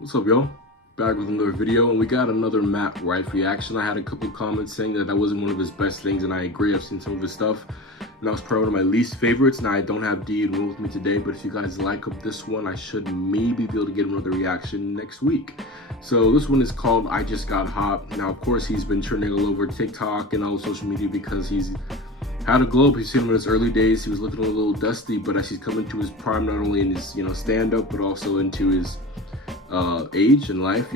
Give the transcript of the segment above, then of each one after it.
What's up, y'all? Back with another video, and we got another Rife reaction. I had a couple comments saying that wasn't one of his best things, and I agree. I've seen some of his stuff, and that was probably one of my least favorites. Now, I don't have D and Will with me today, but if you guys like this one, I should maybe be able to get another reaction next week. So this one is called I Just Got Hot. Now, of course, he's been trending all over TikTok and all social media because he's had a glow up. You've seen him in his early days. He was looking a little dusty, but as he's coming to his prime, not only in his stand-up, but also into his age and life,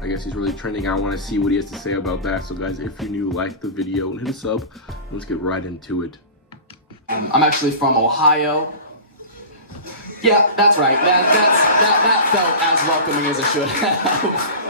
I guess he's really trending. I want to see what he has to say about that. So guys, if you're new, like the video and hit us up. Let's get right into it. I'm actually from Ohio. Yeah, that's right. That felt as welcoming as it should have.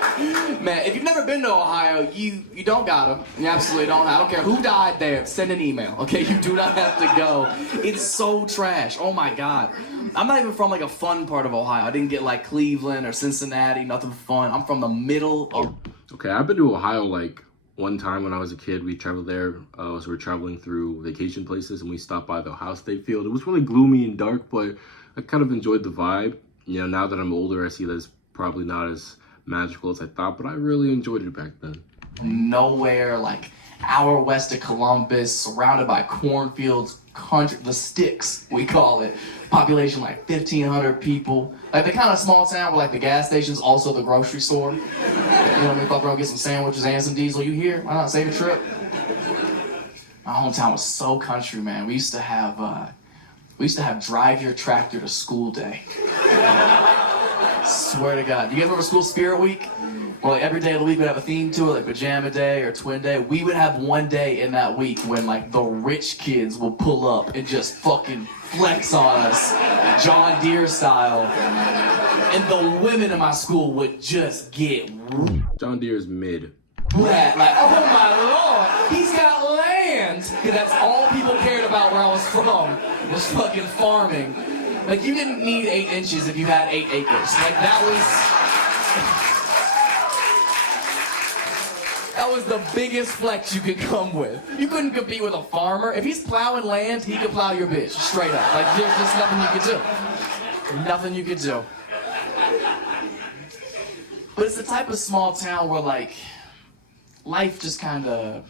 Man, if you've never been to Ohio, you don't gotta. You absolutely don't. I don't care who died there. Send an email, okay? You do not have to go. It's so trash. Oh my God. I'm not even from like a fun part of Ohio. I didn't get like Cleveland or Cincinnati, nothing fun. I'm from the middle of... Okay, I've been to Ohio like one time when I was a kid. We traveled there. So we were traveling through vacation places and we stopped by the Ohio State field. It was really gloomy and dark, but I kind of enjoyed the vibe. Now that I'm older, I see that it's probably not as magical as I thought, but I really enjoyed it back then. Nowhere, like hour west of Columbus, surrounded by cornfields, country, the sticks, we call it. Population like 1,500 people. Like the kind of small town where like the gas station's also the grocery store. You know what I mean? Fuck around, get some sandwiches and some diesel. You here? Why not save a trip? My hometown was so country, man. We used to have drive your tractor to school day. Swear to God. You guys remember School Spirit Week? Well, like every day of the week we'd have a theme to it, like pajama day or twin day. We would have one day in that week when like the rich kids would pull up and just fucking flex on us, John Deere style. And the women in my school would just get John Deere's mid. like, oh my Lord, he's got land. Because that's all people cared about where I was from, was fucking farming. Like, you didn't need 8 inches if you had 8 acres. Like, that was the biggest flex you could come with. You couldn't compete with a farmer. If he's plowing land, he could plow your bitch, straight up. Like, there's just nothing you could do. Nothing you could do. But it's the type of small town where, like, life just kind of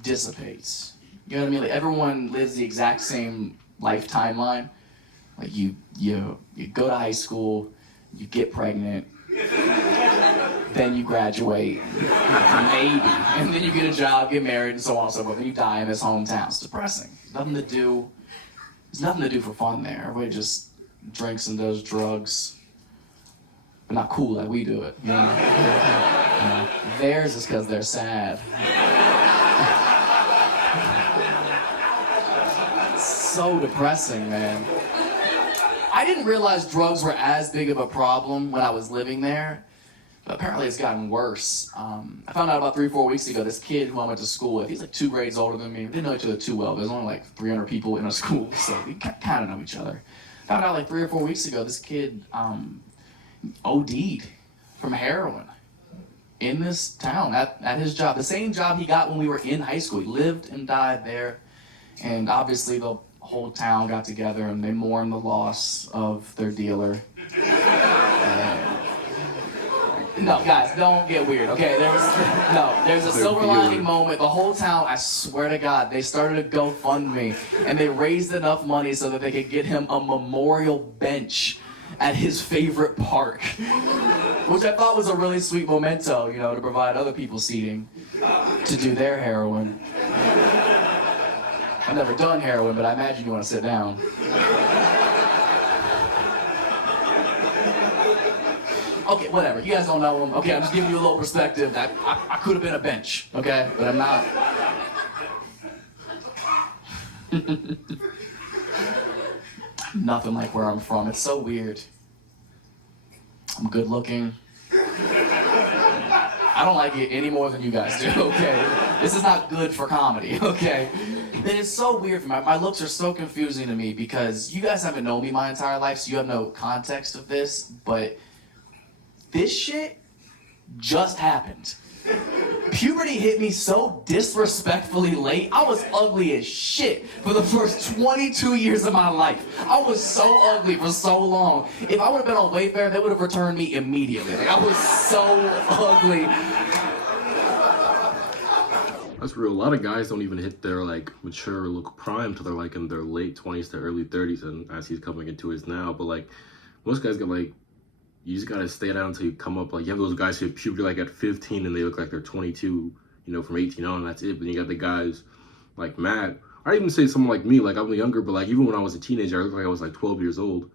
dissipates. You know what I mean? Like, everyone lives the exact same life timeline. Like you go to high school, you get pregnant, then you graduate, maybe, and then you get a job, get married, and so on and so forth, and you die in this hometown. It's depressing. There's nothing to do for fun there. Everybody just drinks and does drugs, but not cool like we do it. You know? Theirs is because they're sad. It's so depressing, man. I didn't realize drugs were as big of a problem when I was living there, but apparently it's gotten worse. I found out about 3 or 4 weeks ago, this kid who I went to school with, he's like 2 grades older than me. We didn't know each other too well. There's only like 300 people in a school, so we kind of know each other. Found out like 3 or 4 weeks ago, this kid OD'd from heroin in this town at his job. The same job he got when we were in high school. He lived and died there, and obviously the whole town got together and they mourned the loss of their dealer. No, guys, don't get weird, okay? There's a silver lining moment. The whole town, I swear to God, they started a GoFundMe and they raised enough money so that they could get him a memorial bench at his favorite park, which I thought was a really sweet memento, to provide other people seating to do their heroin. I've never done heroin, but I imagine you want to sit down. Okay, whatever. You guys don't know him. Okay, I'm just giving you a little perspective. I could have been a bench, okay? But I'm not. Nothing like where I'm from. It's so weird. I'm good looking. I don't like it any more than you guys do, okay? This is not good for comedy, okay? And it's so weird for me. My looks are so confusing to me because you guys haven't known me my entire life, so you have no context of this, but this shit just happened. puberty hit me so disrespectfully late. I was ugly as shit for the first 22 years of my life. I was so ugly for so long. If I would have been on Wayfair, they would have returned me immediately. Like, I was so ugly. That's real. A lot of guys don't even hit their like mature look prime till they're like in their late 20s to early 30s, and as he's coming into his now. But like most guys get like, you just gotta stay down until you come up. Like you have those guys who have puberty like at 15 and they look like they're 22, you know, from 18 on, and that's it. But you got the guys like Matt. I'd even say someone like me, like I'm younger, but like even when I was a teenager, I looked like I was like 12 years old.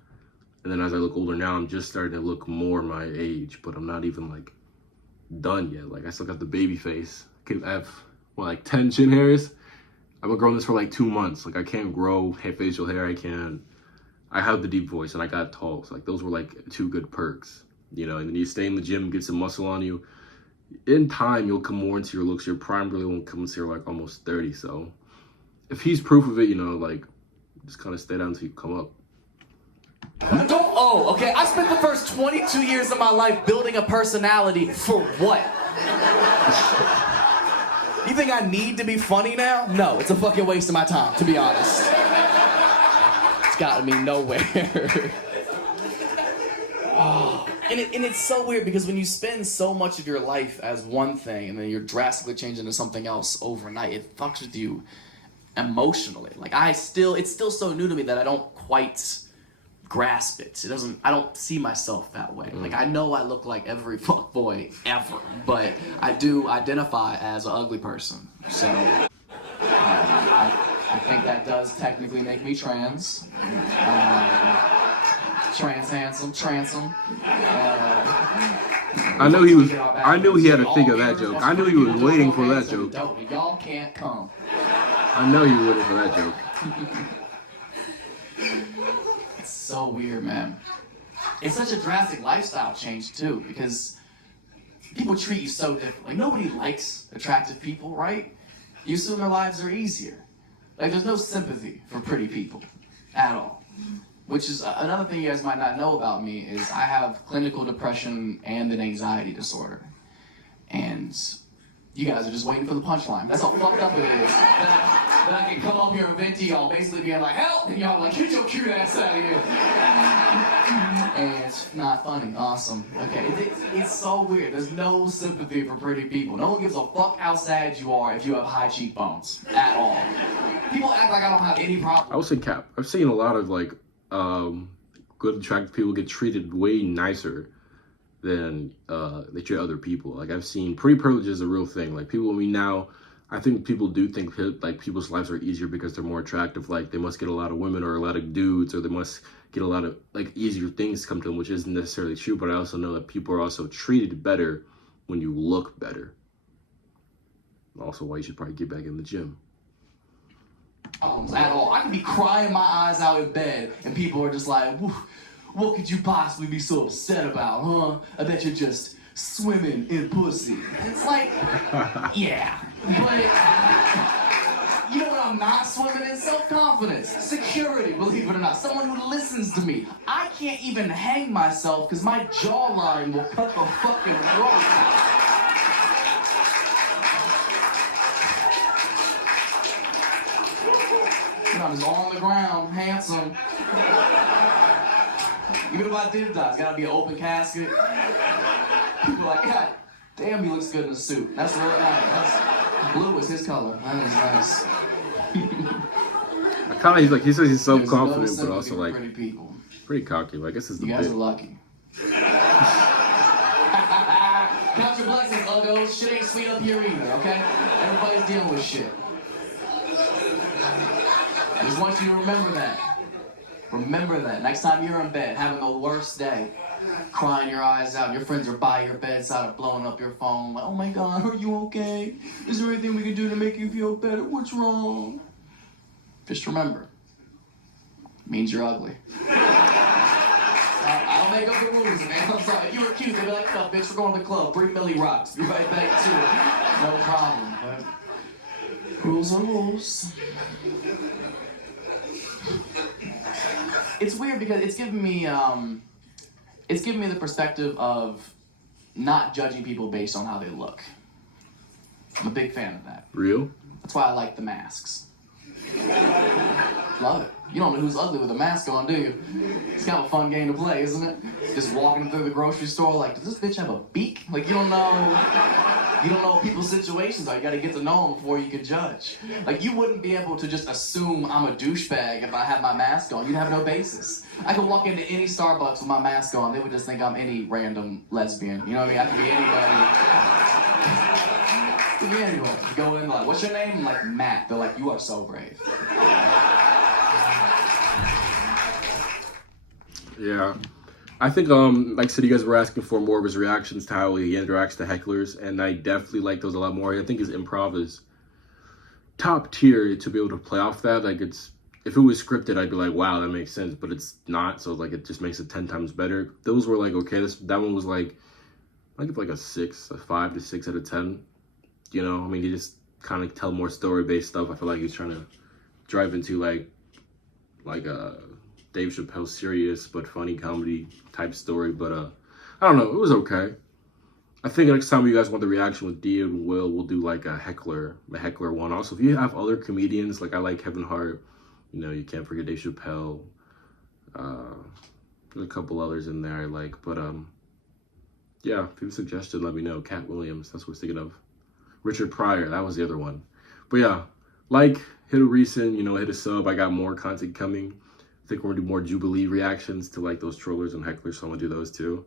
And then as I look older now, I'm just starting to look more my age, but I'm not even like done yet. Like I still got the baby face. I have like 10 chin hairs. I've been growing this for like 2 months. Like I can't grow facial hair. I have the deep voice and I got tall. So like those were like 2 good perks, you know. And then you stay in the gym, get some muscle on you. In time, you'll come more into your looks. Your prime really won't come until you're like almost 30. So if he's proof of it, you know, like just kind of stay down until you come up. Okay, I spent the first 22 years of my life building a personality for what? You think I need to be funny now? No, it's a fucking waste of my time, to be honest. It's gotten me nowhere. And it's so weird because when you spend so much of your life as one thing and then you're drastically changing to something else overnight, it fucks with you emotionally. Like it's still so new to me that I don't quite grasp it. I don't see myself that way. Like I know I look like every fuckboy ever, but I do identify as an ugly person. So I think that does technically make me trans. Trans handsome, transom. I knew he had to think of that joke. I knew he was waiting for that joke. Y'all can't come. I know you were waiting for that joke. It's so weird, man. It's such a drastic lifestyle change too, because people treat you so different. Like nobody likes attractive people, right? You assume their lives are easier. Like there's no sympathy for pretty people at all. Which is another thing you guys might not know about me is I have clinical depression and an anxiety disorder. And you guys are just waiting for the punchline. That's how fucked up it is. That I can come up here and vent to y'all, basically being like, help! And y'all like, get your cute ass out of here. And it's not funny. Awesome. Okay, it's so weird. There's no sympathy for pretty people. No one gives a fuck how sad you are if you have high cheekbones. At all. People act like I don't have any problem. I would say cap. I've seen a lot of like good attractive people get treated way nicer than they treat other people. Like I've seen pretty privilege is a real thing. Like people, I think people do think like people's lives are easier because they're more attractive. Like they must get a lot of women or a lot of dudes, or they must get a lot of like easier things come to them, which isn't necessarily true. But I also know that people are also treated better when you look better. Also why you should probably get back in the gym. At all. I could be crying my eyes out in bed and people are just like, what could you possibly be so upset about, huh? I bet you're just swimming in pussy. It's like, yeah, but you know what I'm not swimming in? Self-confidence, security, believe it or not, someone who listens to me. I can't even hang myself because my jawline will cut the fucking rope. I'm just on the ground, handsome. Even if I did die, it's gotta be an open casket. People are like, God damn, he looks good in a suit. That's really nice. Blue is his color. That is nice. He says he's self-confident, but also like pretty people. Pretty cocky. Like, I guess it's the You guys bit. are lucky. Count your blessings, uggos. Shit ain't sweet up here either, okay? Everybody's dealing with shit. I just want you to remember that. Remember that. Next time you're in bed, having the worst day, crying your eyes out, your friends are by your bedside, blowing up your phone, like, oh my God, are you okay? Is there anything we can do to make you feel better? What's wrong? Just remember, it means you're ugly. I don't make up the rules, man. I'm sorry. If you were cute, they'd be like, oh, bitch, we're going to the club. Bring Millie Rocks. Be right back to it. No problem. But rules are rules. It's weird because it's given me the perspective of not judging people based on how they look. I'm a big fan of that. Real? That's why I like the masks. Love it. You don't know who's ugly with a mask on, do you? It's kind of a fun game to play, isn't it? Just walking through the grocery store like, does this bitch have a beak? Like, you don't know people's situations are. You gotta get to know them before you can judge. Like, you wouldn't be able to just assume I'm a douchebag if I had my mask on. You'd have no basis. I could walk into any Starbucks with my mask on. They would just think I'm any random lesbian. You know what I mean? I could be anybody. Could be anyone. You go in like, what's your name? I'm like, Matt. They're like, you are so brave. Yeah. I think, like I said, you guys were asking for more of his reactions to how he interacts to hecklers, and I definitely like those a lot more. I think his improv is top tier to be able to play off that. Like, it's, if it was scripted, I'd be like, wow, that makes sense, but it's not, so like it just makes it 10 times better. Those were like, okay, that one was like, I give like a 5 to 6 out of 10. You know, I mean, he just kind of tell more story-based stuff. I feel like he's trying to drive into like a Dave Chappelle serious but funny comedy type story, but I don't know, it was okay. I think next time you guys want the reaction with D and Will, we'll do like a heckler one. Also, if you have other comedians, like I like Kevin Hart, you know, you can't forget Dave Chappelle. There's a couple others in there I like, but yeah, if you have a suggestion, let me know. Cat Williams, that's what I was thinking of. Richard Pryor, that was the other one. But yeah, like, hit a recent, you know, hit a sub. I got more content coming. I think we're gonna do more Jubilee reactions to like those trollers and hecklers, so I'm gonna do those too.